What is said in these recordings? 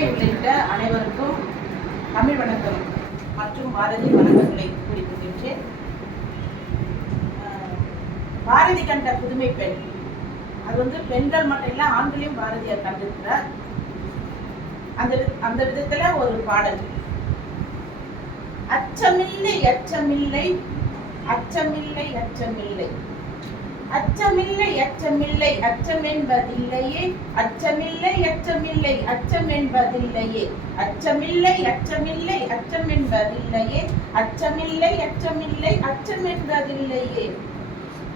மேடை உள்ளிட்ட அனைவருக்கும் தமிழ் வணக்கம் மற்றும் பாரதி வணக்கங்களை கூறிக்கொள்கின்றேன். பாரதி கண்ட புதுமை பெண், அது பெண்கள் மட்டும் இல்லை, ஆண்களையும் பாரதியார் கண்டிருக்கிறார். அந்த விதத்துல ஒரு பாடல், அச்சமில்லை அச்சமில்லை அச்சமில்லை அச்சமில்லை அச்சமில்லை அச்சமில்லை அச்சம் என்பதில்லையே, அச்சமில்லை அச்சமில்லை அச்சம் என்பதில்லையே, அச்சமில்லை அச்சமில்லை அச்சம் என்பதில்லையே, அச்சமில்லை அச்சமில்லை அச்சம் என்பதில்லையே.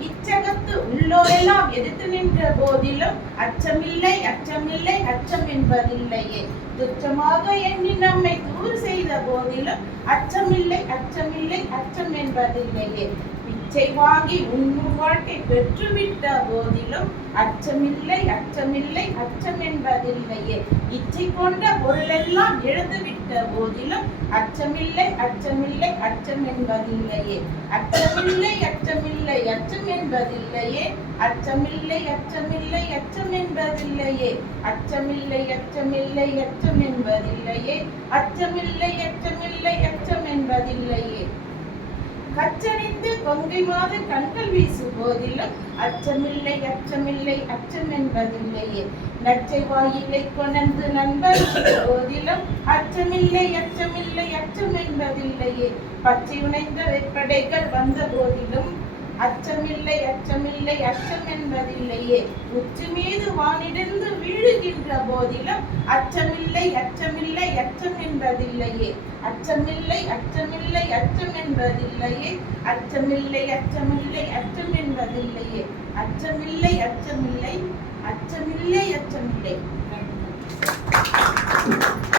இச்சகத்து உள்ளோரெல்லாம் எதிர்த்து நின்ற போதிலும் அச்சமில்லை அச்சமில்லை அச்சம் என்பதில்லையே, துச்சமாக எண்ணி நம்மை தூர் செய்த போதிலும் அச்சமில்லை அச்சமில்லை அச்சம் என்பதில்லையே. பிச்சை வாங்கி உண்ணும் வாழ்க்கை பெற்றுவிட்ட போதிலும் அச்சமில்லை அச்சமில்லை அச்சம் என்பதில்லையே. இச்சை கொண்ட பொருளெல்லாம் இழந்துவிட்ட போதிலும் அச்சமில்லை அச்சமில்லை அச்சம் என்பதில்லையே, அச்சமில்லை அச்சமில்லை அச்சம் என்பதில்லையே, அச்சமில்லை அச்சமில்லை அச்சம் என்பதில்லையே, அச்சமில்லை அச்சமில்லை அச்சம் என்பதில்லையே, அச்சமில்லை அச்சமில்லை அச்சம் என்பதில்லையே. கச்சணிந்து கொங்கை மாது கண்கள் வீசு போதிலும் அச்சமில்லை அச்சமில்லை அச்சம் என்பதில்லையே, நச்சை வாயிலை கொணர்ந்து நண்பர் போதிலும் அச்சமில்லை அச்சமில்லை அச்சம் என்பதில்லையே. பச்சை உணைந்த வெப்படைகள் வந்த போதிலும் அச்சமில்லை அச்சமில்லை அச்சம் என்பதில்லையே. உச்சி மீது வானிடந்து வீழுகின்ற போதிலும் அச்சமில்லை அச்சமில்லை அச்சம் என்பதில்லையே, அச்சமில்லை அச்சமில்லை அச்சம் என்பதில்லையே, அச்சமில்லை அச்சமில்லை அச்சம் என்பதில்லையே, அச்சமில்லை அச்சமில்லை அச்சமில்லை அச்சமில்லை.